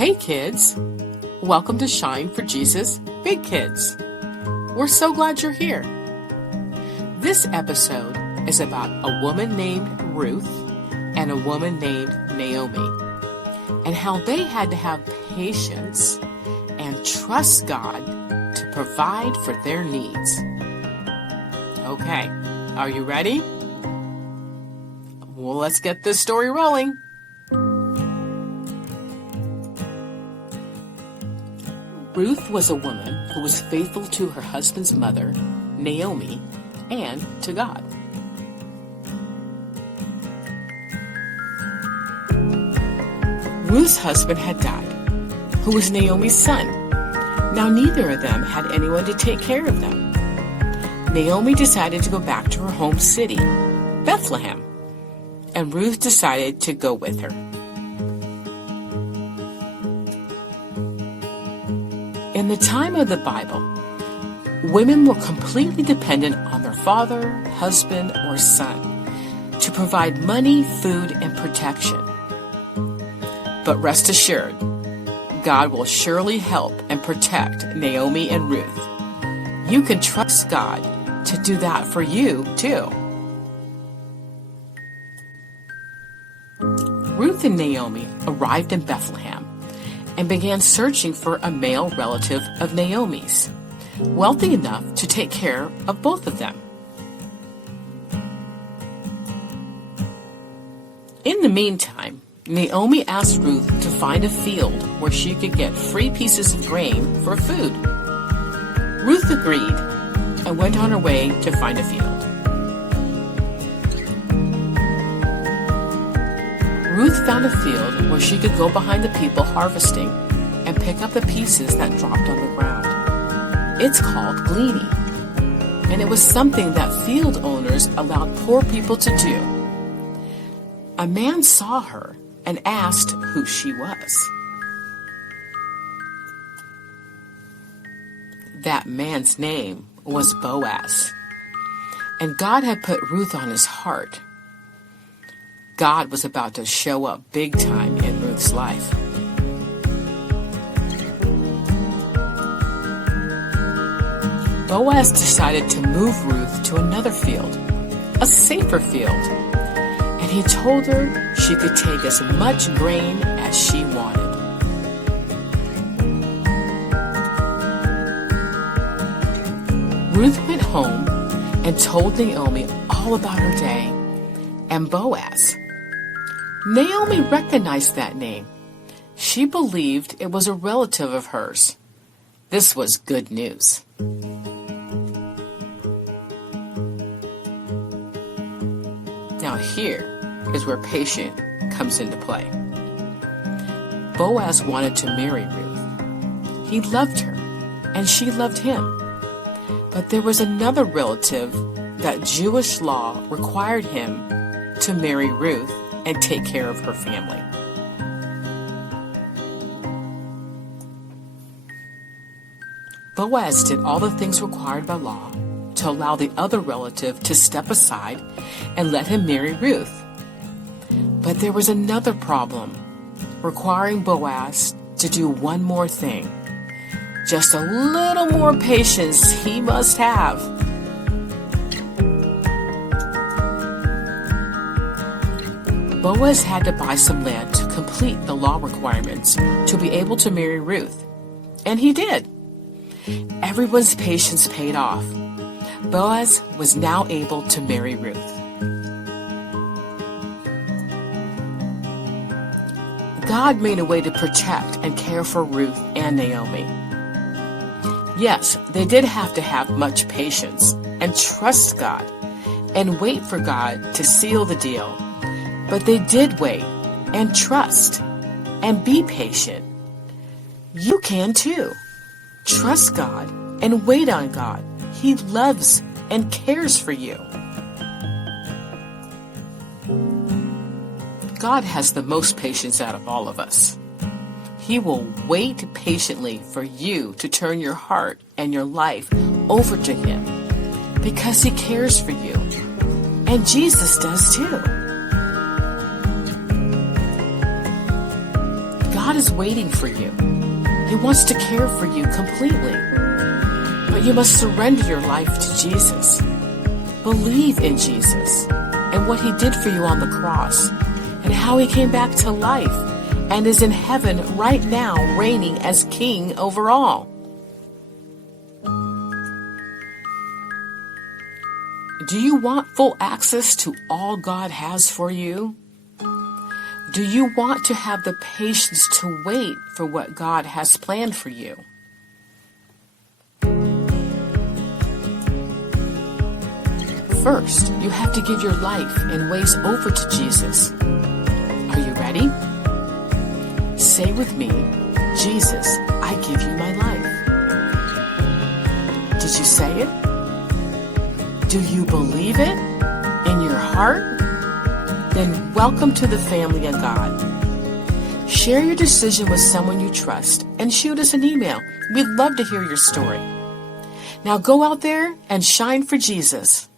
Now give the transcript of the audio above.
Hey kids, welcome to Shine for Jesus Big Kids. We're so glad you're here. This episode is about a woman named Ruth and a woman named Naomi, and how they had to have patience and trust God to provide for their needs. Okay, are you ready? Well, let's get this story rolling. Ruth was a woman who was faithful to her husband's mother, Naomi, and to God. Ruth's husband had died, who was Naomi's son. Now neither of them had anyone to take care of them. Naomi decided to go back to her home city, Bethlehem, and Ruth decided to go with her. In the time of the Bible, women were completely dependent on their father, husband, or son to provide money, food, and protection. But rest assured, God will surely help and protect Naomi and Ruth. You can trust God to do that for you, too. Ruth and Naomi arrived in Bethlehem and began searching for a male relative of Naomi's, wealthy enough to take care of both of them. In the meantime, Naomi asked Ruth to find a field where she could get free pieces of grain for food. Ruth agreed and went on her way to find a field. Ruth found a field where she could go behind the people harvesting and pick up the pieces that dropped on the ground. It's called gleaning, and it was something that field owners allowed poor people to do. A man saw her and asked who she was. That man's name was Boaz, and God had put Ruth on his heart. God was about to show up big time in Ruth's life. Boaz decided to move Ruth to another field, a safer field, and he told her she could take as much grain as she wanted. Ruth went home and told Naomi all about her day and Boaz. Naomi recognized that name. She believed it was a relative of hers. This was good news. Now here is where patience comes into play. Boaz wanted to marry Ruth. He loved her, and she loved him. But there was another relative that Jewish law required him to marry Ruth and take care of her family. Boaz did all the things required by law to allow the other relative to step aside and let him marry Ruth. But there was another problem, requiring Boaz to do one more thing. Just a little more patience he must have. Boaz had to buy some land to complete the law requirements to be able to marry Ruth. And he did. Everyone's patience paid off. Boaz was now able to marry Ruth. God made a way to protect and care for Ruth and Naomi. Yes, they did have to have much patience and trust God and wait for God to seal the deal. But they did wait and trust and be patient. You can too. Trust God and wait on God. He loves and cares for you. God has the most patience out of all of us. He will wait patiently for you to turn your heart and your life over to Him because He cares for you. And Jesus does too. God is waiting for you. He wants to care for you completely. But you must surrender your life to Jesus. Believe in Jesus and what he did for you on the cross and how he came back to life and is in heaven right now reigning as king over all. Do you want full access to all God has for you? Do you want to have the patience to wait for what God has planned for you? First, you have to give your life and ways over to Jesus. Are you ready? Say with me, Jesus, I give you my life. Did you say it? Do you believe it in your heart? Then welcome to the family of God. Share your decision with someone you trust and shoot us an email. We'd love to hear your story. Now go out there and shine for Jesus.